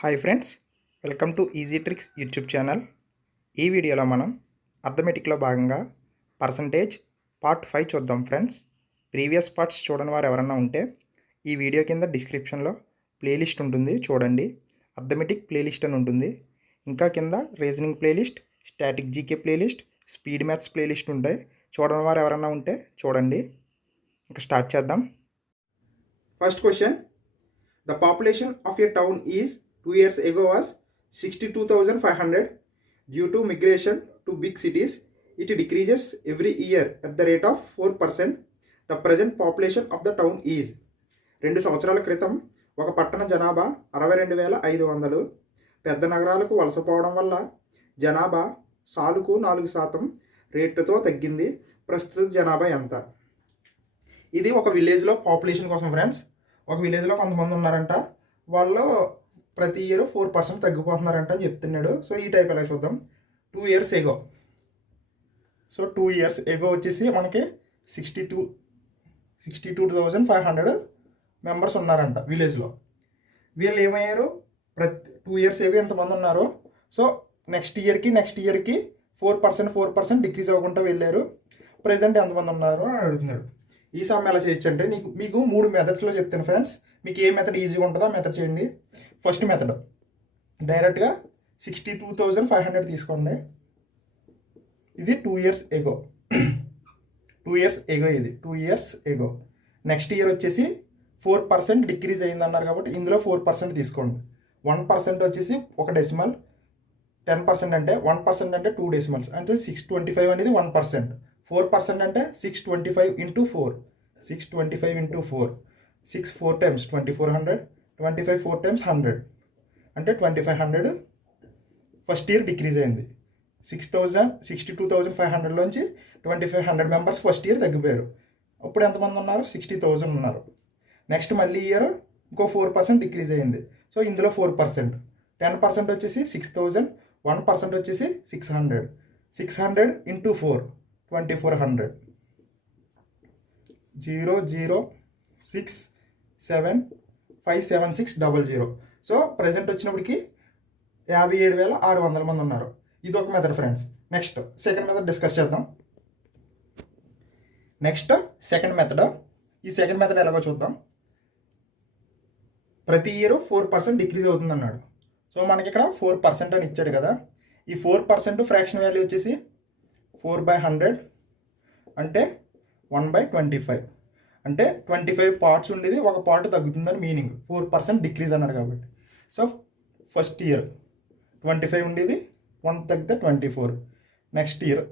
Hi friends, welcome to easy tricks YouTube channel. ఈ వీడియోలో మనం అర్థమెటిక్లో భాగంగా పర్సంటేజ్ పార్ట్ 5 చూద్దాం ఫ్రెండ్స్. ప్రీవియస్ పార్ట్స్ చూడని వారు ఎవరన్నా ఉంటే ఈ వీడియో కింద డిస్క్రిప్షన్లో ప్లేలిస్ట్ ఉంటుంది, చూడండి. అర్థమెటిక్ ప్లేలిస్ట్ అని ఉంటుంది. ఇంకా కింద reasoning playlist, static GK playlist, speed maths playlist ఉంటాయి. చూడని వారు ఎవరన్నా ఉంటే చూడండి. ఇంకా స్టార్ట్ చేద్దాం. First question, the population of a town is 2 years ago was 62,500. Due to migration to big cities, it decreases every year at the rate of 4%. The present population of the town is. 2 సంవత్సరాల క్రితం ఒక పట్టణ జనాభా 62,500. పెద్ద నగరాలకు వలసపోవడం వల్ల జనాభా సాలుకు 4% రేటుతో తగ్గింది. ప్రస్తుత జనాభా ఎంత? ఇది ఒక విలేజ్లో పాపులేషన్ కోసం ఫ్రెండ్స్. ఒక విలేజ్లో కొంతమంది ఉన్నారంట, వాళ్ళు ప్రతి ఇయర్ 4% తగ్గిపోతున్నారంట అని చెప్తున్నాడు. సో ఈ టైప్ ఎలా చూద్దాం. 2 years ఎగో. సో 2 years ఎగో వచ్చేసి మనకి 62,500 మెంబర్స్ ఉన్నారంట విలేజ్లో. వీళ్ళు ఏమయ్యారు, ప్రతి 2 years ఎగో ఎంతమంది ఉన్నారు. సో నెక్స్ట్ ఇయర్కి 4% డిక్రీజ్ అవ్వకుండా వెళ్ళారు. ప్రజెంట్ ఎంతమంది ఉన్నారు అని అడుగుతున్నాడు. ఈ సమ్ ఎలా చేయొచ్చు అంటే మీకు 3 మెథడ్స్లో చెప్తాను ఫ్రెండ్స్. మీకు ఏ మెథడ్ ఈజీగా ఉంటుందో ఆ మెథడ్ చేయండి. ఫస్ట్ మెథడ్, డైరెక్ట్గా 62,500 తీసుకోండి. ఇది 2 years ఎగో. 2 years ఎగో ఇది 2 years ఎగో. నెక్స్ట్ ఇయర్ వచ్చేసి 4% డిక్రీజ్ అయింది అన్నారు కాబట్టి ఇందులో 4% తీసుకోండి. 1% వచ్చేసి ఒక డెసిమల్. 10% అంటే 1% అంటే 2 డెసిమల్స్ అంటే 625 అనేది 1%. 4% అంటే 625 ఇంటూ 4. 625 ఇంటూ 4. 6 4 times 2400. 25 4 times 100 అంటే 2500 ఫస్ట్ ఇయర్ డిక్రీజ్ అయింది. 62,500లోంచి 2500 మెంబర్స్ ఫస్ట్ ఇయర్ తగ్గిపోయారు. ఇప్పుడు ఎంతమంది ఉన్నారు, 60,000 ఉన్నారు. నెక్స్ట్ మళ్ళీ ఇయర్ ఇంకో 4% డిక్రీజ్ అయింది. సో ఇందులో 4%. 10% వచ్చేసి 6,000. 1% వచ్చేసి 600. 600 ఇంటూ 4 2400. 006757600. సో ప్రజెంట్ వచ్చినప్పటికి 57,600 మంది ఉన్నారు. ఇది ఒక method friends. Next second method discuss చేద్దాం. సెకండ్ మెథడ్ ఎలాగో చూద్దాం. ప్రతి ఇయర్ 4% డిక్రీజ్ అవుతుంది అన్నాడు. సో మనకి ఇక్కడ 4% అని ఇచ్చాడు కదా. ఈ 4% ఫ్రాక్షన్ వాల్యూ వచ్చేసి 4/100 అంటే 1/25. అంటే 25 పార్ట్స్ ఉండేది, ఒక పార్ట్ తగ్గుతుందని మీనింగ్. 4% డిక్రీజ్ అన్నాడు కాబట్టి. సో ఫస్ట్ ఇయర్ 25 ఉండేది, 1 తగ్గితే 24. నెక్స్ట్ ఇయర్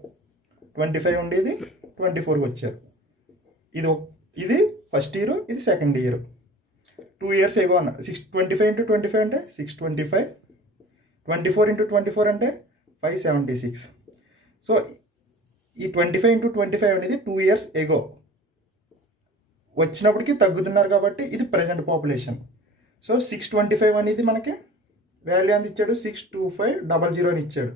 25 ఉండేది, 24కి వచ్చారు. ఇది ఫస్ట్ ఇయర్, ఇది సెకండ్ ఇయర్. 2 years ఎగో అన్న 25 ఇంటూ 25 అంటే 625. 24 ఇంటూ 24 అంటే 576. సో ఈ 25 ఇంటూ 25 అనేది 2 years ఎగో వచ్చినప్పటికీ తగ్గుతున్నారు కాబట్టి ఇది ప్రజెంట్ పాపులేషన్. సో 625 అనేది మనకి వాల్యూ ఎంత ఇచ్చాడు, 62500 అని ఇచ్చాడు.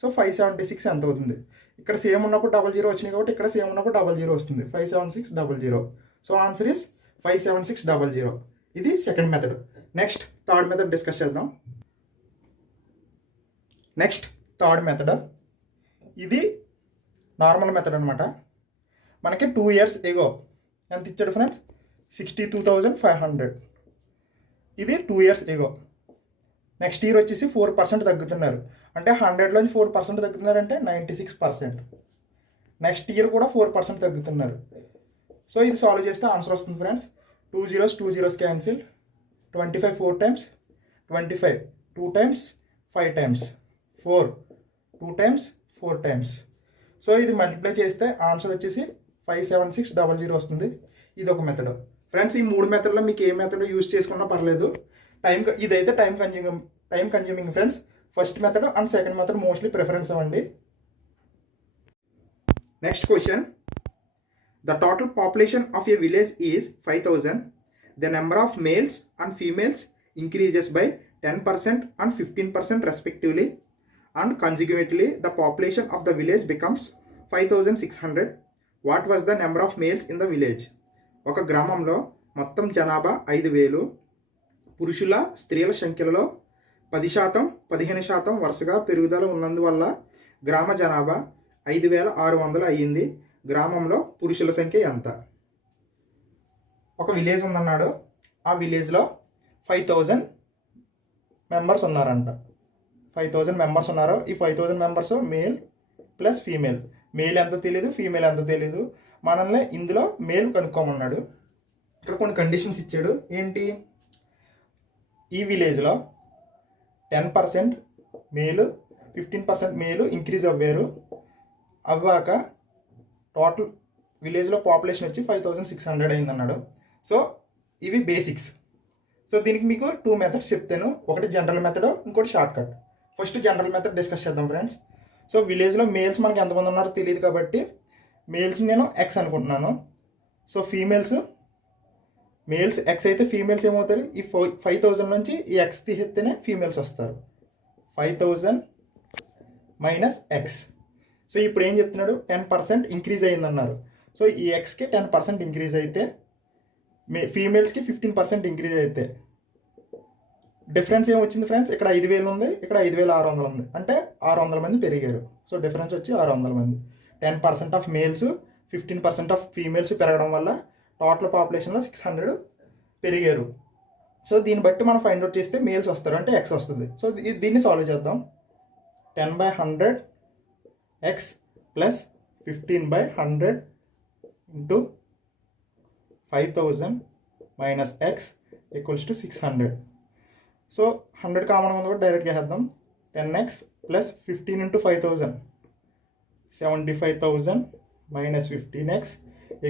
సో 576 ఎంత అవుతుంది. ఇక్కడ సేమ్ ఉన్నప్పుడు 00 వచ్చినాయి కాబట్టి ఇక్కడ సేమ్ ఉన్నప్పుడు 00 వస్తుంది. 57600. So answer is 57600. ఇది second method. Next third method discuss చేద్దాం. థర్డ్ మెథడ్ ఇది నార్మల్ మెథడ్ అనమాట. మనకి 2 years ఎగో ఎంత ఇచ్చాడు ఫ్రెండ్స్, 62,500. ఇది 2 years ఎగో. నెక్స్ట్ ఇయర్ వచ్చేసి 4% తగ్గుతున్నారు. అంటే 100లోంచి 4% తగ్గుతున్నారంటే 96%. నెక్స్ట్ ఇయర్ కూడా 4% తగ్గుతున్నారు. సో ఇది సాల్వ్ చేస్తే ఆన్సర్ వస్తుంది friends. 2 zeros cancel. 25 4 times. 25 2 times 5 times. 4 2 times 4 times. So ఇది మల్టిప్లై చేస్తే ఆన్సర్ వచ్చేసి 57600 వస్తుంది. ఇది ఒక మెథడ్ ఫ్రెండ్స్. ఈ 3 మెథడ్లో మీకు ఏ మెథడ్ యూజ్ చేసుకున్నా పర్లేదు. ఇదైతే time consuming friends. First method and second method mostly preference ఇవ్వండి. Next question, the total population of a village is 5,000. The number of males and females increases by 10% and 15% respectively, and consequently the population of the village becomes 5,600. What was the number of males in the village? ఒక గ్రామంలో మొత్తం జనాభా 5,000. పురుషుల స్త్రీల సంఖ్యలలో 10%, 15% వరుసగా పెరుగుదల ఉన్నందువల్ల గ్రామ జనాభా 5600 అయ్యింది. గ్రామంలో పురుషుల సంఖ్య ఎంత? ఒక విలేజ్ ఉందన్నాడు. ఆ విలేజ్లో 5000 మెంబర్స్ ఉన్నారంట. 5000 మెంబర్స్ ఉన్నారు. ఈ 5000 members male plus female. Male ఎంత తెలియదు, ఫీమేల్ ఎంత తెలియదు. మనల్ని ఇందులో మేల్ కనుక్కోమన్నాడు. ఇక్కడ కొన్ని కండిషన్స్ ఇచ్చాడు. ఏంటి? ఈ విలేజ్లో 10% మేలు, 15% మేలు ఇంక్రీజ్ అవ్వాక టోటల్ విలేజ్లో పాపులేషన్ వచ్చి 5600 అయిందన్నాడు. సో ఇవి బేసిక్స్. సో దీనికి మీకు 2 మెథడ్స్ చెప్తాను. ఒకటి జనరల్ మెథడ్, ఇంకోటి short cut. First general method discuss చేద్దాం ఫ్రెండ్స్. సో విలేజ్లో మేల్స్ మనకి ఎంతమంది ఉన్నారో తెలియదు కాబట్టి మేల్స్ నేను ఎక్స్ అనుకుంటున్నాను. సో మేల్స్ ఎక్స్ అయితే ఫీమేల్స్ ఏమవుతారు? ఈ 5000 నుంచి ఈ ఎక్స్ తీసేస్తేనే ఫీమేల్స్ వస్తారు. 5000 మైనస్ ఎక్స్. సో ఇప్పుడు ఏం చెప్తున్నాడు? 10% ఇంక్రీజ్ అయిందన్నారు. సో ఈ ఎక్స్కి 10% ఇంక్రీజ్ అయితే ఫీమేల్స్కి 15% ఇంక్రీజ్ అయితే డిఫరెన్స్ ఏమొచ్చింది ఫ్రెండ్స్? ఇక్కడ 5000 ఉంది, ఇక్కడ 5600 ఉంది. అంటే 600 మంది పెరిగారు. సో డిఫరెన్స్ వచ్చి 600 మంది. 10% ఆఫ్ మేల్స్, 15% ఆఫ్ ఫీమేల్స్ పెరగడం వల్ల టోటల్ పాపులేషన్లో 600 పెరిగారు. సో దీన్ని బట్టి మనం ఫైండ్ అవుట్ చేస్తే మేల్స్ వస్తారు, అంటే ఎక్స్ వస్తుంది. సో దీన్ని సాల్వ్ చేద్దాం. 10/100 X plus 15/100 into 5000 minus X equals to 600. So 100 common ఉంది కూడా డైరెక్ట్గా వేద్దాం. 10x plus 15 into 5000 75,000 minus 15x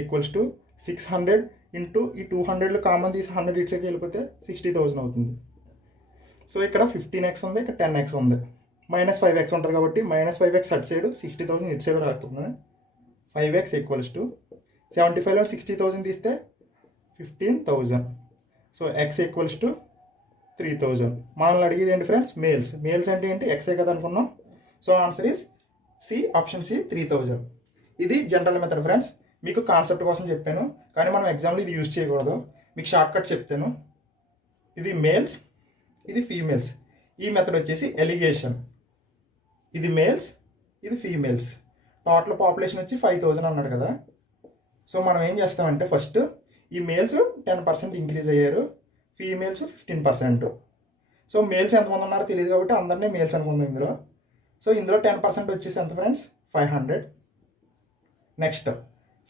equals to 600 into ఈ 200లో కామన్ తీసి 100 ఇట్స్కి వెళ్ళిపోతే 60,000 అవుతుంది. సో ఇక్కడ 15x ఉంది, ఇక్కడ 10x ఉంది. మైనస్ 5x ఉంటుంది కాబట్టి మైనస్ 5x అటు సైడ్, 60,000 ఇటు సైడ్ రాస్తుంది. 5x ఈక్వల్స్ టు 75లో 60,000 తీస్తే 15,000. So x equals to 3000. మనల్ని అడిగేది ఏంటి ఫ్రెండ్స్? మేల్స్ అంటే ఏంటి? ఎక్సే కదా అనుకున్నాం. So answer is C, option C, 3000. ఇది జనరల్ మెథడ్ ఫ్రెండ్స్. మీకు కాన్సెప్ట్ కోసం చెప్పాను, కానీ మనం ఎగ్జామ్లో ఇది యూజ్ చేయకూడదు. మీకు షార్ట్ కట్ చెప్తాను. ఇది మేల్స్, ఇది ఫీమేల్స్. ఈ మెథడ్ వచ్చేసి ఎలిగేషన్. ఇది మేల్స్, ఇది ఫీమేల్స్. టోటల్ పాపులేషన్ వచ్చి 5000 అన్నాడు కదా. సో మనం ఏం చేస్తామంటే ఫస్ట్ ఈ మేల్స్ 10% ఇంక్రీజ్ అయ్యారు, ఫీమేల్స్ 15%. సో మేల్స్ ఎంతమంది ఉన్నారో తెలియదు కాబట్టి అందరినీ మేల్స్ అనుకుందాం ఇందులో. సో ఇందులో 10% వచ్చేసి ఎంత ఫ్రెండ్స్? 500. నెక్స్ట్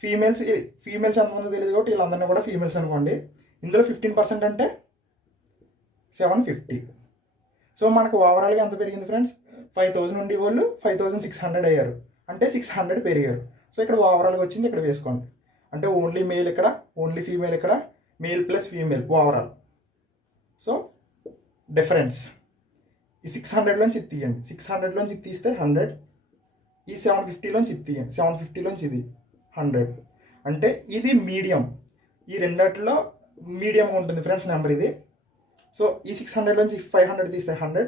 ఫీమేల్స్ ఎంతమందో తెలియదు కాబట్టి వీళ్ళందరినీ కూడా ఫీమేల్స్ అనుకోండి. ఇందులో 15% అంటే 750. సో మనకు ఓవరాల్గా ఎంత పెరిగింది ఫ్రెండ్స్? 5000 నుండి వాళ్ళు 5600 అయ్యారు, అంటే 600 పెరిగారు. సో ఇక్కడ ఓవరాల్గా వచ్చింది, ఇక్కడ వేసుకోండి. అంటే ఓన్లీ మేల్ ఇక్కడ, ఓన్లీ ఫీమేల్ ఇక్కడ, male plus female overall. So difference ఈ 600లోంచి ఇది తీయండి. 600లోంచి ఇది తీస్తే 100. ఈ 750లోంచి ఇది తీయండి. 750లోంచి ఇది 100. అంటే ఇది మీడియం. ఈ రెండిట్లో మీడియం ఉంటుంది ఫ్రెండ్స్ నెంబర్ ఇది. సో ఈ 600లోంచి 500 తీస్తే 100,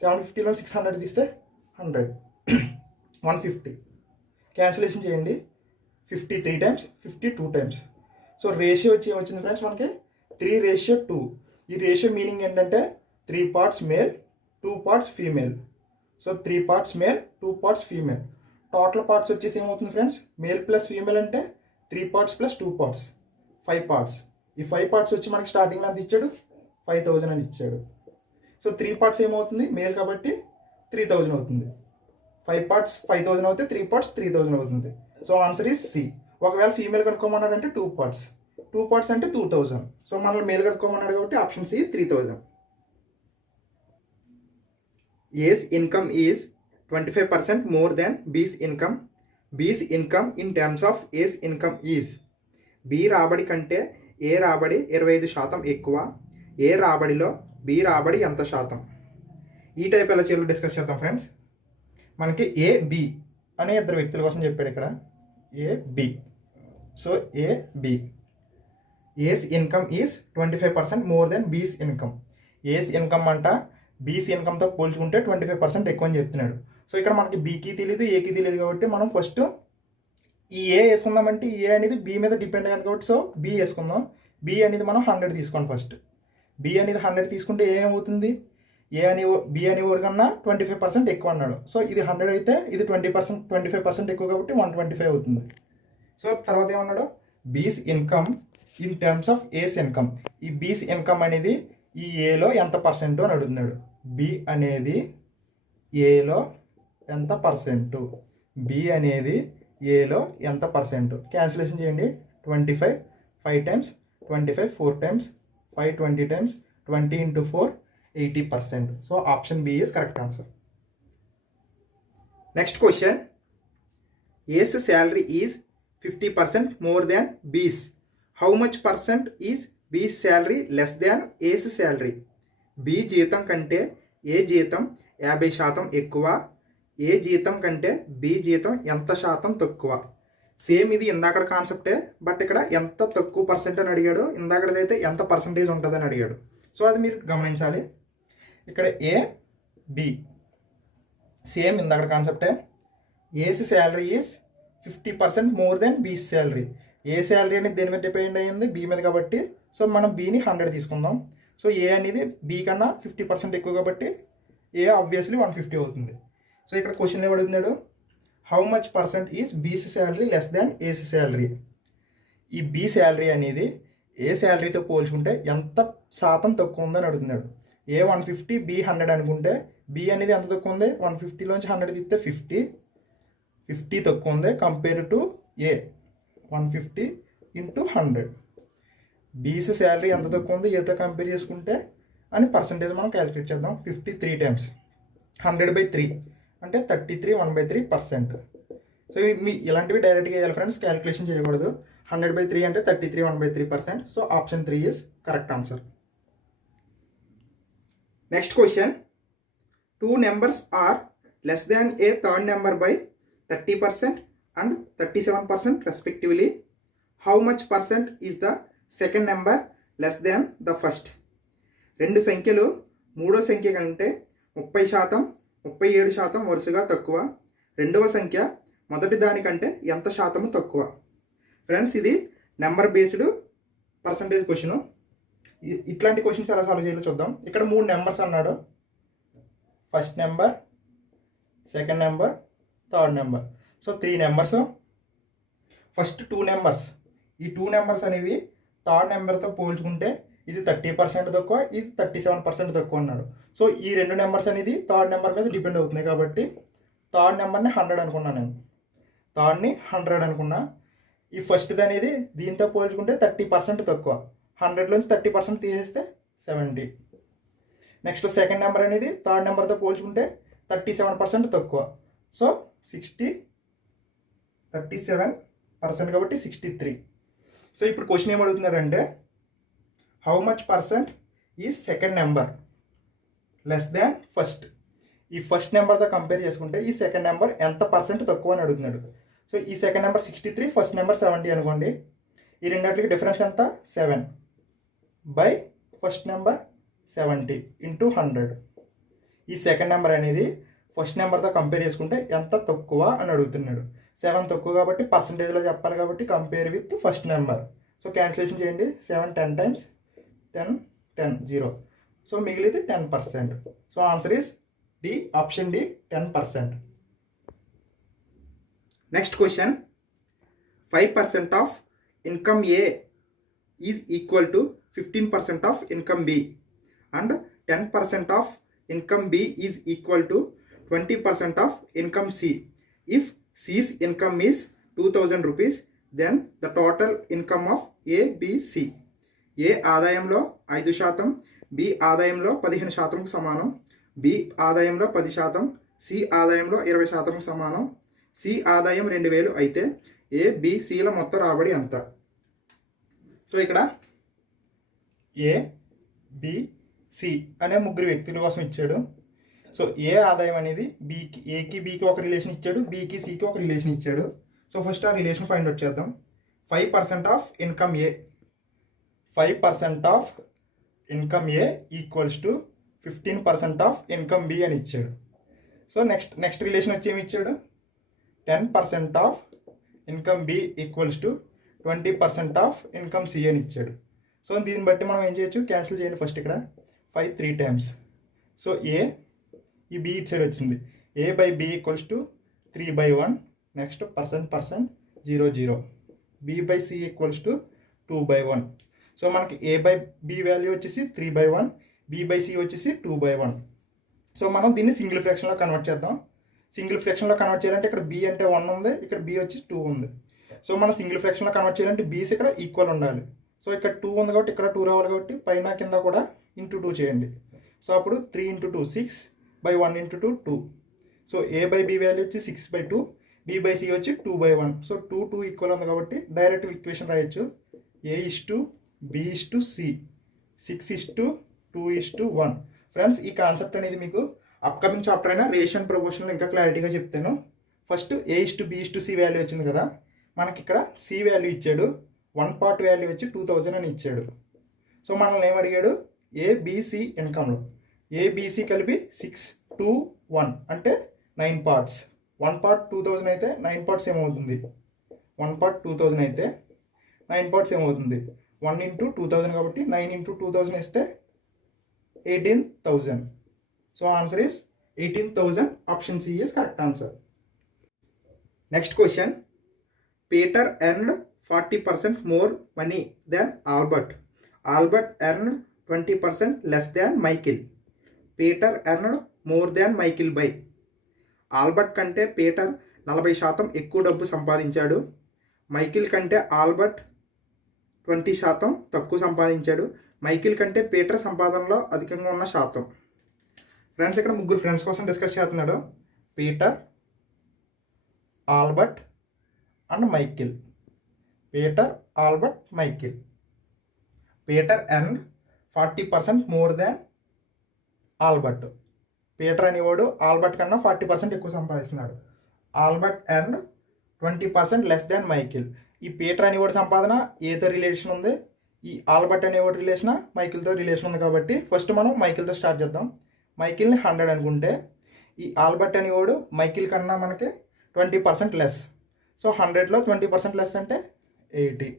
750లో 600 తీస్తే 100, 150. క్యాన్సిలేషన్ చేయండి. 50 3 టైమ్స్, 50 2 టైమ్స్. సో రేషియో వచ్చి ఏమొచ్చింది ఫ్రెండ్స్ మనకి? 3:2. ఈ రేషియో మీనింగ్ ఏంటంటే 3 parts male, 2 parts female. So 3 parts male, 2 parts female. Total parts వచ్చేసి ఏమవుతుంది ఫ్రెండ్స్? మేల్ ప్లస్ ఫీమేల్ అంటే 3 parts ప్లస్ 2 parts 5 parts. ఈ 5 parts వచ్చి మనకి స్టార్టింగ్లో అంత ఇచ్చాడు, 5000 అని ఇచ్చాడు. సో 3 parts ఏమవుతుంది? మేల్ కాబట్టి 3000 అవుతుంది. 5 parts 5000 అవుతే 3 parts 3000 అవుతుంది. So answer is C. ఒకవేళ ఫీమేల్ కనుక్కోమన్నాడంటే 2 parts. 2 parts అంటే 2000. సో మనల్ని మేల్ కనుక్కోమన్నాడు కాబట్టి option C 3000. A's income is 25% more than B's income. B's income in terms of A's income is. B రాబడి కంటే ఏ రాబడి 25% ఎక్కువ. ఏ రాబడిలో బి రాబడి ఎంత శాతం? ఈ టైప్ ఎలా చేయాలో డిస్కస్ చేద్దాం ఫ్రెండ్స్. మనకి ఏ బి అనే ఇద్దరు వ్యక్తుల కోసం చెప్పాడు ఇక్కడ. A B. So A B. A's income is 25% more than B's income. A's income అంట బీస్ ఇన్కమ్తో పోల్చుకుంటే 25% ఎక్కువ అని చెప్తున్నాడు. సో ఇక్కడ మనకి బీకి తెలియదు, ఏకి తెలియదు కాబట్టి మనం ఫస్ట్ ఈ ఏ వేసుకుందామంటే ఏ అనేది బి మీద డిపెండ్ అయ్యింది కాబట్టి సో బి వేసుకుందాం. బి అనేది మనం 100 తీసుకోండి ఫస్ట్. బి అనేది 100 తీసుకుంటే ఏమవుతుంది? బి అని వాడి కన్నా 25% ఎక్కువ అన్నాడు. సో ఇది 100 అయితే ఇది 25% ఎక్కువ కాబట్టి 125 అవుతుంది. సో తర్వాత ఏమన్నాడు, B's income in terms of A's income. ఈ బీస్ ఇన్కమ్ అనేది ఈ ఏలో ఎంత పర్సెంట్ అని అడుగుతున్నాడు. బి అనేది ఏలో ఎంత పర్సెంటు, బి అనేది ఏలో ఎంత పర్సెంట్. క్యాన్సిలేషన్ చేయండి. 25 5 times, 25 4 times, 5 20 times, 20 into 4 80%. So option B is correct answer. Next question, A's salary is 50% more than B's. How much percent is B's salary less than A's salary. B జీతం కంటే ఏ జీతం 50% ఎక్కువ, ఏ జీతం కంటే B జీతం ఎంత శాతం తక్కువ. సేమ్ ఇది ఇందాకడ కాన్సెప్టే, బట్ ఇక్కడ ఎంత తక్కువ పర్సెంట్ అని అడిగాడు, ఇందాకడైతే ఎంత పర్సెంటేజ్ ఉంటుందని అడిగాడు. సో అది మీరు గమనించాలి. ఇక్కడ ఏ బి సేమ్ ఇందాకడ కాన్సెప్టే. A's salary is 50% more than B salary. A salary అనేది దేని మీద డిపెండ్ అయ్యింది, బి మీద కాబట్టి. సో మనం బీని 100 తీసుకుందాం. సో ఏ అనేది బి కన్నా 50% ఎక్కువ కాబట్టి ఏ ఆబ్వియస్లీ 150 అవుతుంది. సో ఇక్కడ క్వశ్చన్ ఏమడుగుతున్నాడు, how much percent is B's salary less than A's salary. ఈ బి శాలరీ అనేది ఏ శాలరీతో పోల్చుకుంటే ఎంత శాతం తక్కువ ఉందని అడుగుతున్నాడు. ఏ 150 బి 100 అనుకుంటే బి అనేది ఎంత తక్కువ ఉంది, 150లోంచి 100 తీస్తే 50 తక్కువ ఉంది కంపేర్ టు ఏ 150 into 100. బీస్ శాలరీ ఎంత తక్కువ ఉంది ఏతో కంపేర్ చేసుకుంటే అని పర్సంటేజ్ మనం క్యాలిక్యులేట్ చేద్దాం. 53 టైమ్స్ 100/3 అంటే 33 1/3%. సో మీ ఇలాంటివి డైరెక్ట్గా వేయాలి ఫ్రెండ్స్, క్యాలిక్యులేషన్ చేయకూడదు. 100/3 అంటే 33 1/3%. So option 3 is correct answer. Next question, 2 numbers are less than a third number by 30% and 37% respectively. How much percent is the second number less than the first? రెండు సంఖ్యలు మూడో సంఖ్య కంటే 30%, 37% వరుసగా తక్కువ. రెండవ సంఖ్య మొదటి దానికంటే ఎంత శాతము తక్కువ. ఫ్రెండ్స్ ఇది నెంబర్ బేస్డ్ పర్సంటేజ్ క్వశ్చన్. ఇట్లాంటి క్వశ్చన్స్ ఎలా సాల్వ్ చేయాలో చూద్దాం. ఇక్కడ 3 నెంబర్స్ అన్నాడు, first number, second number, third number. So 3 numbers. First 2 numbers, ఈ 2 నెంబర్స్ అనేవి థర్డ్ నెంబర్తో పోల్చుకుంటే ఇది 30% తక్కువ, ఇది 37% తక్కువ అన్నాడు. సో ఈ 2 నెంబర్స్ అనేది థర్డ్ నెంబర్ మీద డిపెండ్ అవుతున్నాయి కాబట్టి థర్డ్ నెంబర్ని 100 అనుకున్నాను నేను. థర్డ్ని 100 అనుకున్నా. ఈ ఫస్ట్ది అనేది దీంతో పోల్చుకుంటే 30% తక్కువ. 100లోంచి 30% తీసేస్తే 70. నెక్స్ట్ సెకండ్ నెంబర్ అనేది థర్డ్ నెంబర్తో పోల్చుకుంటే 37% తక్కువ. సో 37% కాబట్టి 63. సో ఇప్పుడు క్వశ్చన్ ఏమడుగుతున్నాడంటే, how much percent is second number less than first. ఈ ఫస్ట్ నెంబర్తో కంపేర్ చేసుకుంటే ఈ సెకండ్ నెంబర్ ఎంత పర్సెంట్ తక్కువ అని అడుగుతున్నాడు. సో ఈ సెకండ్ నెంబర్ 63, ఫస్ట్ నెంబర్ 70 అనుకోండి. ఈ రెండింటికి డిఫరెన్స్ ఎంత, 7 బై ఫస్ట్ నెంబర్ 70 into 100. ఈ సెకండ్ నెంబర్ అనేది ఫస్ట్ నెంబర్తో కంపేర్ చేసుకుంటే ఎంత తక్కువ అని అడుగుతున్నాడు. 7 తక్కువ కాబట్టి పర్సంటేజ్లో చెప్పాలి కాబట్టి compare with first number. So cancellation చేయండి. 7 10 టైమ్స్ 10 10 0. సో మిగిలిది 10%. So answer is D, option D, 10%. Next question, 5% of income A is equal to 15% of income B and 10% of income B is equal to 20% of income C. If C's income is 2000 rupees, then the total income of A, B, C. A ఆదాయంలో 5%, B ఆదాయంలో 15%కు సమానం, B ఆదాయంలో 10%, C ఆదాయంలో 20%కు సమానం. C ఆదాయం 2000 అయితే A, B, Cల మొత్తం రాబడి ఎంత? సో ఇక్కడ A, B, C అనే ముగ్గురు వ్యక్తుల కోసం ఇచ్చాడు. సో ఏ ఆదాయం అనేది బీకి, ఏకి బీకి ఒక రిలేషన్ ఇచ్చాడు, బీకి సికి ఒక రిలేషన్ ఇచ్చాడు. సో ఫస్ట్ ఆ రిలేషన్ ఫైండ్ అవుట్ చేద్దాం. 5% of income A, 5% of income A equals to 15% of income B అని ఇచ్చాడు. సో నెక్స్ట్ రిలేషన్ వచ్చి ఏమి ఇచ్చాడు, 10% of income B equals to 20% of income C అని ఇచ్చాడు. సో దీన్ని బట్టి మనం ఏం చేయొచ్చు, క్యాన్సిల్ చేయండి. ఫస్ట్ ఇక్కడ 5 3 టైమ్స్. సో ఏ, ఈ బి ఇటు సైడ్ వచ్చింది. A by B equals to 3/1. Next percent 0 B by C equals to 2/1. So మనకి ఏ బై బి వాల్యూ వచ్చేసి 3/1, బి బై సి వచ్చేసి 2/1. సో మనం దీన్ని సింగిల్ ఫ్రాక్షన్లో కన్వర్ట్ చేద్దాం. సింగిల్ ఫ్రాక్షన్లో కన్వర్ట్ చేయాలంటే ఇక్కడ బి అంటే 1 ఉంది, ఇక్కడ బి వచ్చి 2 ఉంది. సో మనం సింగిల్ ఫ్రాక్షన్లో కన్వర్ట్ చేయాలంటే బీస్ ఇక్కడ ఈక్వల్ ఉండాలి. సో ఇక్కడ 2 ఉంది కాబట్టి ఇక్కడ 2 రావాలి, కాబట్టి పైన కింద కూడా ఇంటూ 2 చేయండి. సో అప్పుడు 3 × 2 6/1 × 2 2. So A by B value వచ్చి 6/2, బి బై సి వచ్చి 2/1. సో 2 ఈక్వల్ ఉంది కాబట్టి డైరెక్ట్ ఈక్వేషన్ రాయొచ్చు. A:B:C, 6:2:1. ఫ్రెండ్స్, ఈ కాన్సెప్ట్ అనేది మీకు అప్కమింగ్ చాప్టర్ అయినా రేషియో ప్రపోర్షన్లో ఇంకా క్లారిటీగా చెప్తాను. ఫస్ట్ A:B:C వాల్యూ వచ్చింది కదా, మనకి ఇక్కడ సి వాల్యూ ఇచ్చాడు, 1 పార్ట్ వాల్యూ వచ్చి 2000 అని ఇచ్చాడు. సో మనల్ని ఏమడిగాడు, ఏబిసి ఇన్కమ్లో ఏబిసి కలిపి 6, 2, 1 అంటే 9 పార్ట్స్. 1 పార్ట్ 2000 అయితే 9 పార్ట్స్ ఏమవుతుంది, 1 పార్ట్ 2000 అయితే 9 పార్ట్స్ ఏమవుతుంది, 1 × 2000 కాబట్టి 9 × 2000 ఇస్తే 18,000. So answer is 18,000. Option C is correct answer. Next question. Peter earned 40% more money than Albert. Albert earned 20% less than Michael. Peter earned more than Michael by. Albert కంటే Peter 40% ఎక్కువ డబ్బు సంపాదించాడు. Michael కంటే Albert 20% తక్కువ సంపాదించాడు. Michael కంటే Peter సంపాదనలో అధికంగా ఉన్న శాతం. ఫ్రెండ్స్, ఇక్కడ ముగ్గురు ఫ్రెండ్స్ కోసం డిస్కస్ చేస్తున్నాడు. Peter, Albert and Michael. Peter, Albert, Michael. Peter earned 40% more than Albert. Peter అనేవాడు ఆల్బర్ట్ కన్నా 40% ఎక్కువ సంపాదిస్తున్నాడు. Albert earned 20% less than Michael. ఈ పీటర్ అనేవాడు సంపాదన ఏదో రిలేషన్ ఉంది, ఈ ఆల్బర్ట్ అనేవాడు రిలేషన్ మైకిల్తో రిలేషన్ ఉంది. కాబట్టి ఫస్ట్ మనం మైకిల్తో స్టార్ట్ చేద్దాం. మైకిల్ని 100 అనుకుంటే, ఈ ఆల్బర్ట్ అనేవాడు మైకిల్ కన్నా మనకి 20% లెస్. సో 100లో 20% లెస్ అంటే 80.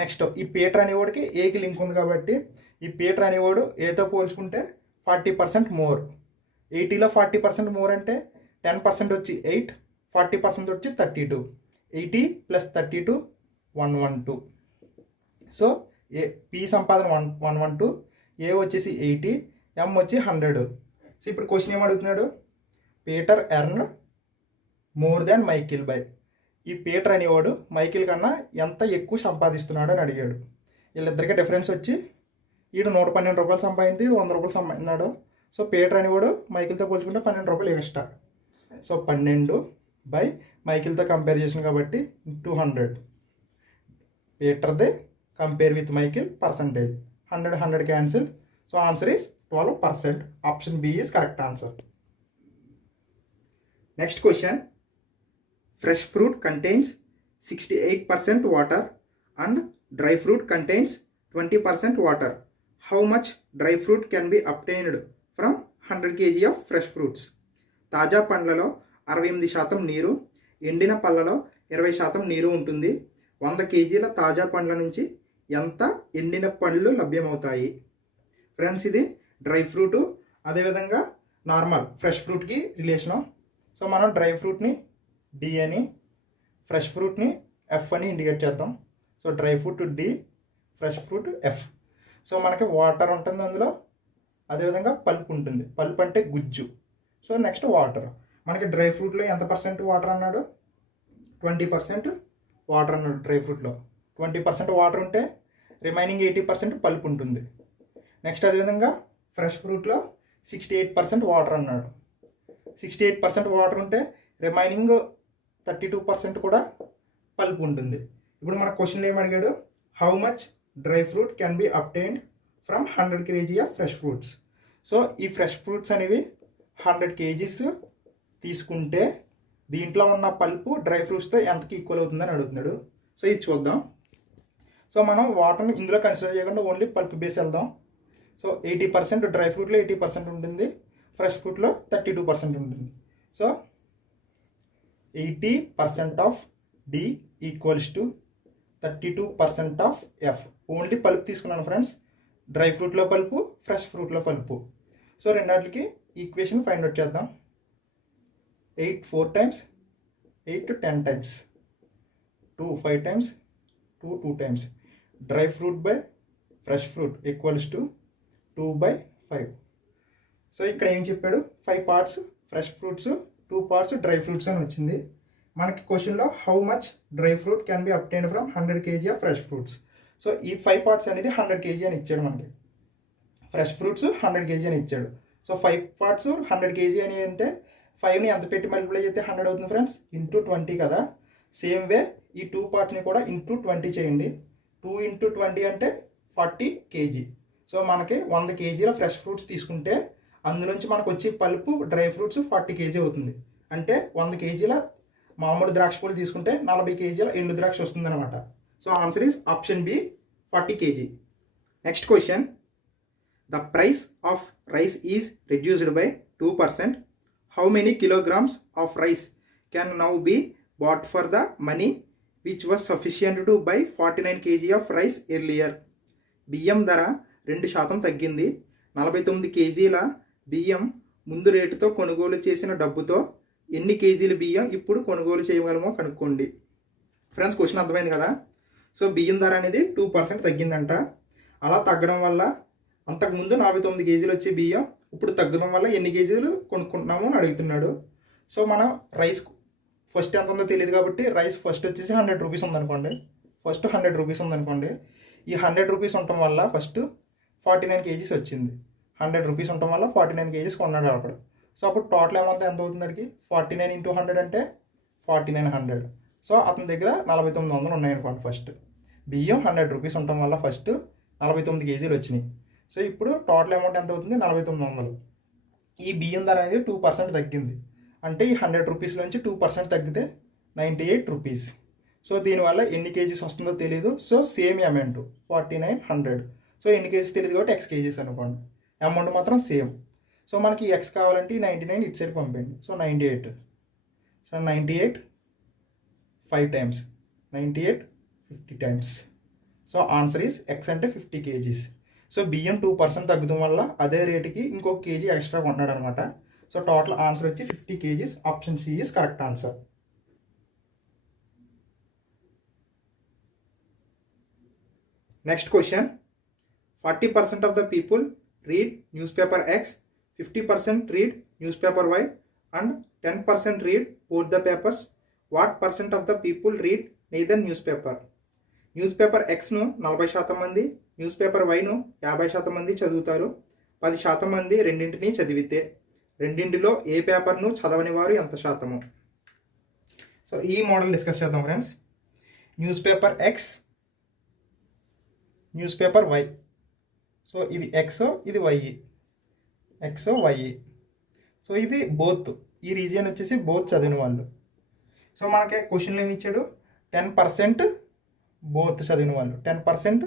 నెక్స్ట్ ఈ పీటర్ అనేవాడికి ఏకి లింక్ ఉంది కాబట్టి ఈ పీటర్ అనేవాడు ఏతో పోల్చుకుంటే 40% మోర్. 80లో 40% మోర్ అంటే 10% వచ్చి 8, 40% వచ్చి 32. 80 + 32 112. సో పి సంపాదన 112, ఏ వచ్చేసి 80, ఎం వచ్చి 100. సో ఇప్పుడు క్వశ్చన్ ఏమడుగుతున్నాడు, Peter earn more than Michael by. ఈ పీటర్ అనేవాడు మైకిల్ కన్నా ఎంత ఎక్కువ సంపాదిస్తున్నాడు అని అడిగాడు. వీళ్ళిద్దరికి డిఫరెన్స్ వచ్చి వీడు 112 రూపాయలు సంపాదించి 100 రూపాయలు సంపాదించినాడు. సో పీటర్ అనేవాడు మైకిల్తో పోల్చుకుంటే 12 రూపాయలు ఎక్స్ట్రా. సో 12 బై మైకిల్తో కంపేర్ చేసిన కాబట్టి 200. పీటర్దే compare with Michael percentage 100 cancel. So answer is 12%. Option B is correct answer. Next question. Fresh fruit contains 68% water and dry fruit contains 20% water. How much dry fruit can be obtained from 100 kg of fresh fruits. తాజా పండ్లలో 68% నీరు, ఎండిన పళ్ళలో 20% నీరు ఉంటుంది. 100 kgల తాజా పండ్ల నుంచి ఎంత ఎండిన పండ్లు లభ్యమవుతాయి. ఫ్రెండ్స్, ఇది డ్రై ఫ్రూటు, అదేవిధంగా నార్మల్ ఫ్రెష్ ఫ్రూట్కి రిలేషను. సో మనం డ్రై ఫ్రూట్ని డి అని, ఫ్రెష్ ఫ్రూట్ని ఎఫ్ అని ఇండికేట్ చేద్దాం. So dry fruit D, fresh fruit F. So మనకి వాటర్ ఉంటుంది అందులో, అదేవిధంగా పల్ప్ ఉంటుంది. పల్ప్ అంటే గుజ్జు. So next water. మనకి డ్రై ఫ్రూట్లో ఎంత % వాటర్ అన్నాడు, 20% వాటర్ అన్నాడు. డ్రై ఫ్రూట్లో 20% వాటర్ ఉంటే రిమైనింగ్ 80% పల్ప్ ఉంటుంది. నెక్స్ట్ అదేవిధంగా ఫ్రెష్ ఫ్రూట్లో 68% వాటర్ అన్నాడు. 68% వాటర్ ఉంటే రిమైనింగ్ 32% కూడా పల్ప్ ఉంటుంది. ఇప్పుడు మన క్వశ్చన్లో ఏమి అడిగాడు, how much dry fruit can be obtained from 100 kg of fresh fruits. So ఈ ఫ్రెష్ ఫ్రూట్స్ అనేవి 100 kgs తీసుకుంటే దీంట్లో ఉన్న పల్పు డ్రై ఫ్రూట్స్తో ఎంతకి ఈక్వల్ అవుతుందని అడుగుతున్నాడు. సో ఇది చూద్దాం. సో మనం వాటర్ని ఇందులో కన్సిడర్ చేయకుండా ఓన్లీ పల్ప్ బేస్ వెళ్దాం. సో 80% డ్రై ఫ్రూట్లో 80% ఉంటుంది, ఫ్రెష్ ఫ్రూట్లో 32% ఉంటుంది. So 80% of D equals to 32% of F. Only pulp తీసుకున్నాను ఫ్రెండ్స్, డ్రై ఫ్రూట్లో పల్పు, ఫ్రెష్ ఫ్రూట్లో పల్పు. సో రెండాటికి ఈక్వేషన్ ఫైండ్ అవుట్ చేద్దాం. 8 4 times, 8 10 times, 2 5 times, 2 2 times. Dry fruit by fresh fruit equals to 2/5. So ఇక్కడ ఏం చెప్పాడు, 5 parts fresh fruits, 2 parts dry fruits అని వచ్చింది. మనకి క్వశ్చన్లో how much dry fruit can be obtain from 100 kg of fresh fruits. So ఈ 5 parts అనేది 100 kg అని ఇచ్చాడు. మనకి ఫ్రెష్ ఫ్రూట్స్ 100 kg అని ఇచ్చాడు. సో 5 parts 100 kg అని అంటే 5ని ఎంత పెట్టి మల్టిప్లై చేస్తే 100 అవుతుంది ఫ్రెండ్స్, ఇంటూ 20 కదా. సేమ్ వే ఈ 2 partsని కూడా ఇంటూ 20 చేయండి. 2 into 20 అంటే 40 kg. సో మనకి 100 kgల ఫ్రెష్ ఫ్రూట్స్ తీసుకుంటే అందులోంచి మనకు వచ్చే పల్పు డ్రై ఫ్రూట్స్ 40 kg అవుతుంది. అంటే 100 kgల మామూలు ద్రాక్ష పళ్ళు తీసుకుంటే 40 kgల ఎండు ద్రాక్ష వస్తుంది అనమాట. So answer is option B 40 kg. Next question, the price of rice is reduced by 2%. How many kilograms of rice can now be bought for the money which was sufficient to buy 49 kg of rice earlier. బియ్యం ధర 2% తగ్గింది. 49 kgల బియ్యం ముందు రేటుతో కొనుగోలు చేసిన డబ్బుతో ఎన్ని కేజీల బియ్యం ఇప్పుడు కొనుగోలు చేయగలమో కనుక్కోండి. ఫ్రెండ్స్ క్వశ్చన్ అర్థమైంది కదా. సో బియ్యం ధర అనేది 2% తగ్గిందంట. అలా తగ్గడం వల్ల అంతకుముందు 49 kgలు వచ్చే బియ్యం ఇప్పుడు తగ్గడం వల్ల ఎన్ని కేజీలు కొనుక్కుంటున్నామో అని అడుగుతున్నాడు. సో మనం రైస్ ఫస్ట్ ఎంత ఉందో తెలియదు కాబట్టి రైస్ ఫస్ట్ వచ్చేసి 100 రూపీస్ ఉందనుకోండి. ఫస్ట్ 100 రూపీస్ ఉందనుకోండి. ఈ 100 రూపీస్ ఉండటం వల్ల ఫస్ట్ 49 kgs వచ్చింది. 100 రూపీస్ ఉండటం వల్ల 49 kgs కొన్నాడు అక్కడ. సో అప్పుడు టోటల్ అమౌంట్ ఎంత అవుతుంది అడిగి, 49 into 100 అంటే 4900. సో అతని దగ్గర 4900 ఉన్నాయనుకోండి. ఫస్ట్ బియ్యం 100 రూపీస్ ఉండటం వల్ల ఫస్ట్ 49 kgలు వచ్చినాయి. సో ఇప్పుడు టోటల్ అమౌంట్ ఎంత అవుతుంది, 4900. ఈ బియ్యం ధర అనేది 2% తగ్గింది. అంటే ఈ 100 రూపీస్ నుంచి 2% తగ్గితే 98 రూపీస్. సో దీనివల్ల ఎన్ని కేజీస్ వస్తుందో తెలియదు. So same amount 4900. సో ఎన్ని కేజీస్ తెలియదు కాబట్టి x కేజీస్ అనుకోండి. అమౌంట్ మాత్రం సేమ్. సో మనకి ఎక్స్ కావాలంటే 99 ఇటు సైడ్ పంపండి. So 98. So 98 5 times, 98 50 times. So answer is X అంటే 50 kgs. సో బియ్యం 2% తగ్గడం వల్ల అదే రేటుకి ఇంకొక కేజీ ఎక్స్ట్రా కొన్నాడు అనమాట. సో టోటల్ ఆన్సర్ వచ్చి 50 kgs. Option C is correct answer. Next question, 40% of the people read news paper X, 50% read news paper Y and 10% read both the papers. What percent of the people read neither newspaper? Newspaper ఎక్స్ను 40% మంది, news paper wine 50% మంది చదువుతారు. 10% మంది రెండింటినీ చదివితే రెండింటిలో ఏ పేపర్ను చదవని వారు ఎంత శాతము? సో ఈ మోడల్ డిస్కస్ చేద్దాం friends. News paper X, news paper Y. So ఇది ఎక్స్, ఇది వై. X Y. సో ఇది బోత్. ఈ రీజియన్ వచ్చేసి బోత్ చదివిన వాళ్ళు. సో మనకి క్వశ్చన్లో ఏమి ఇచ్చాడు, 10% బోత్ చదివిన వాళ్ళు, 10%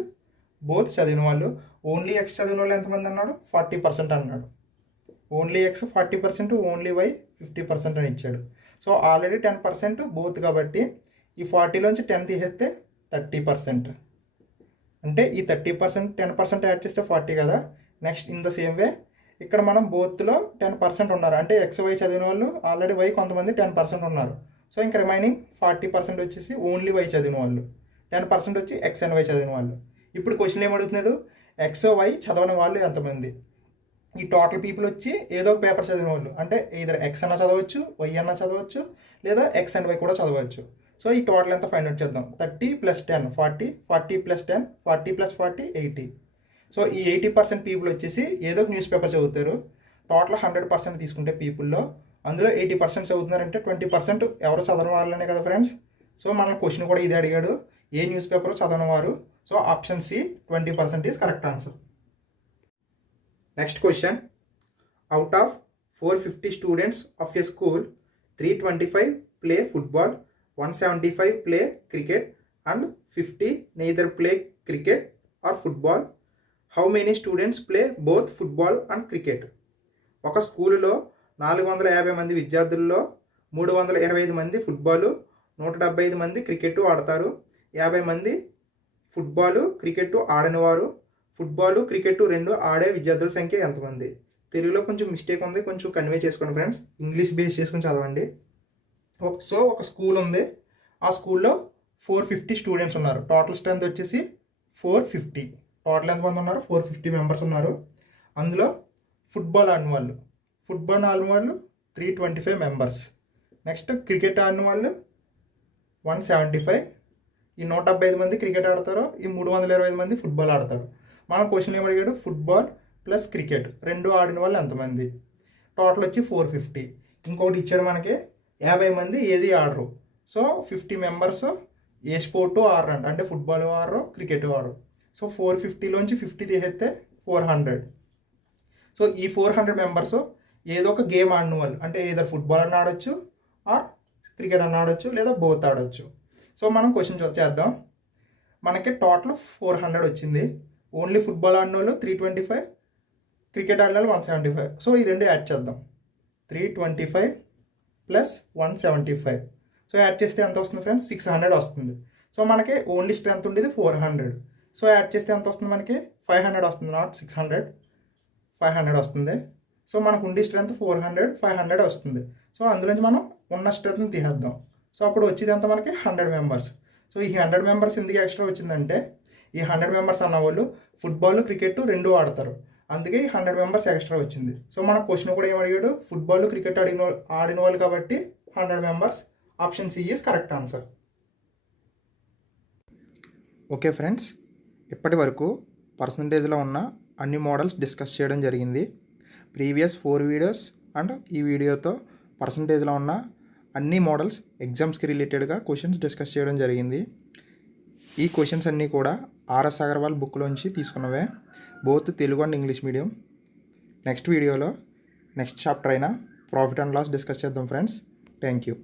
బోత్ చదివిన వాళ్ళు. ఓన్లీ ఎక్స్ చదివిన వాళ్ళు ఎంతమంది అన్నాడు, 40% అన్నాడు. ఓన్లీ ఎక్స్ 40%, ఓన్లీ వై 50% అని ఇచ్చాడు. సో ఆల్రెడీ 10% బోత్ కాబట్టి ఈ 40లోంచి 10 తీసేస్తే 30%. అంటే ఈ 30% 10% యాడ్ చేస్తే 40 కదా. Next in the same way ఇక్కడ మనం బోత్లో 10% ఉన్నారు. అంటే ఎక్స్ వై చదివిన వాళ్ళు ఆల్రెడీ వై కొంతమంది 10% ఉన్నారు. సో ఇంకా రిమైనింగ్ 40% వచ్చేసి ఓన్లీ వై చదివిన వాళ్ళు, 10% వచ్చి ఎక్స్ అండ్ వై చదివిన వాళ్ళు. ఇప్పుడు క్వశ్చన్ ఏమడుగుతున్నాడు, ఎక్స్ వై చదవని వాళ్ళు ఎంతమంది? ఈ టోటల్ పీపుల్ వచ్చి ఏదో ఒక పేపర్ చదివిన వాళ్ళు. అంటే ఇద్దరు ఎక్స్ అన్న చదవచ్చు, వై అన్న చదవచ్చు, లేదా ఎక్స్ అండ్ వై కూడా చదవచ్చు. సో ఈ టోటల్ ఎంత ఫైండ్ అవుట్ చేద్దాం. 30 + 10 40, 40 + 10 40 + 40 80. సో ఈ 80% పీపుల్ వచ్చేసి ఏదో ఒక న్యూస్ పేపర్ చదువుతారు. టోటల్ 100% తీసుకుంటే పీపుల్లో అందులో 80% చదువుతున్నారంటే 20% ఎవరు చదవని వాళ్ళనే కదా ఫ్రెండ్స్. సో మన క్వశ్చన్ కూడా ఇదే అడిగాడు, ఏ న్యూస్ పేపర్ చదవని వారు. So option C 20% is correct answer. Next question, out of 450 students of a school 325 play football, 175 play cricket and 50 neither play cricket or football. How many students play both football and cricket? ఒక స్కూలులో 450 మంది విద్యార్థుల్లో 325 మంది football, 175 మంది cricket ఆడతారు. 50 మంది football cricket ఆడనివారు. Football cricket రెండు ఆడే విద్యార్థుల సంఖ్య ఎంతమంది? తెలుగులో కొంచెం మిస్టేక్ ఉంది, కొంచెం కన్వే చేసుకోండి ఫ్రెండ్స్. ఇంగ్లీష్ బేస్ చేసుకొని చదవండి. సో ఒక స్కూల్ ఉంది, ఆ స్కూల్లో 450 స్టూడెంట్స్ ఉన్నారు. టోటల్ స్ట్రెంత్ వచ్చేసి 450. టోటల్ ఎంతమంది ఉన్నారు? 450 మెంబర్స్ ఉన్నారు. అందులో ఫుట్బాల్ ఆడిన వాళ్ళు 325 మెంబర్స్. నెక్స్ట్ క్రికెట్ ఆడిన వాళ్ళు 175. ఈ 175 మంది క్రికెట్ ఆడతారు, ఈ 325 మంది ఫుట్బాల్ ఆడతారు. మనం క్వశ్చన్ ఏమి అడిగాడు? ఫుట్బాల్ ప్లస్ క్రికెట్ రెండు ఆడిన వాళ్ళు ఎంతమంది? టోటల్ వచ్చి 450. ఇంకొకటి ఇచ్చాడు మనకి 50 మంది ఏది ఆడరు. సో 50 మెంబర్స్ ఏ స్పోర్టు ఆడరంట, అంటే ఫుట్బాల్ ఆడరు, క్రికెట్ ఆడరు. సో 450లోంచి 50 తీసేస్తే 400. సో ఈ 400 మెంబర్స్ ఏదో ఒక గేమ్ ఆడిన వాళ్ళు, అంటే ఏదో ఫుట్బాల్ అన్న ఆడొచ్చు ఆర్ క్రికెట్ అన్న ఆడొచ్చు లేదా బోత్ ఆడొచ్చు. సో మనం క్వశ్చన్ చేద్దాం. మనకి టోటల్ 400 వచ్చింది. ఓన్లీ ఫుట్బాల్ ఆడిన వాళ్ళు 325, క్రికెట్ ఆడిన వాళ్ళు 175. సో ఈ రెండు యాడ్ చేద్దాం. 325 ప్లస్ 175. సో యాడ్ చేస్తే ఎంత వస్తుంది ఫ్రెండ్స్? 600 వస్తుంది. సో మనకి ఓన్లీ స్ట్రెంత్ ఉండేది 400. సో యాడ్ చేస్తే ఎంత వస్తుంది? మనకి 500 వస్తుంది, నాట్ 600, 500 వస్తుంది. సో మనకు ఉండే స్ట్రెంత్ 400, 500 వస్తుంది. సో అందులోంచి మనం ఉన్న స్ట్రెంత్ని తీసేద్దాం. సో అప్పుడు వచ్చేది ఎంత మనకి? 100 మెంబర్స్. సో ఈ 100 మెంబర్స్ ఎందుకు ఎక్స్ట్రా వచ్చిందంటే, ఈ 100 మెంబర్స్ అన్న వాళ్ళు ఫుట్బాల్ క్రికెట్ రెండు ఆడతారు, అందుకే ఈ 100 మెంబర్స్ ఎక్స్ట్రా వచ్చింది. సో మన క్వశ్చన్ కూడా ఏం అడిగాడు? ఫుట్బాల్ క్రికెట్ ఆడిన వాళ్ళు కాబట్టి 100 members. Option C is correct answer. Okay friends, ఇప్పటి వరకు పర్సంటేజ్లో ఉన్న అన్ని మోడల్స్ డిస్కస్ చేయడం జరిగింది. ప్రీవియస్ 4 వీడియోస్ అండ్ ఈ వీడియోతో పర్సంటేజ్లో ఉన్న అన్ని మోడల్స్ ఎగ్జామ్స్కి రిలేటెడ్గా క్వశ్చన్స్ డిస్కస్ చేయడం జరిగింది. ఈ క్వశ్చన్స్ అన్నీ కూడా ఆర్ఎస్ అగర్వాల్ బుక్లోంచి తీసుకున్నవే, both Telugu and English medium. Next వీడియోలో నెక్స్ట్ చాప్టర్ అయిన ప్రాఫిట్ అండ్ లాస్ డిస్కస్ చేద్దాం ఫ్రెండ్స్. Thank you.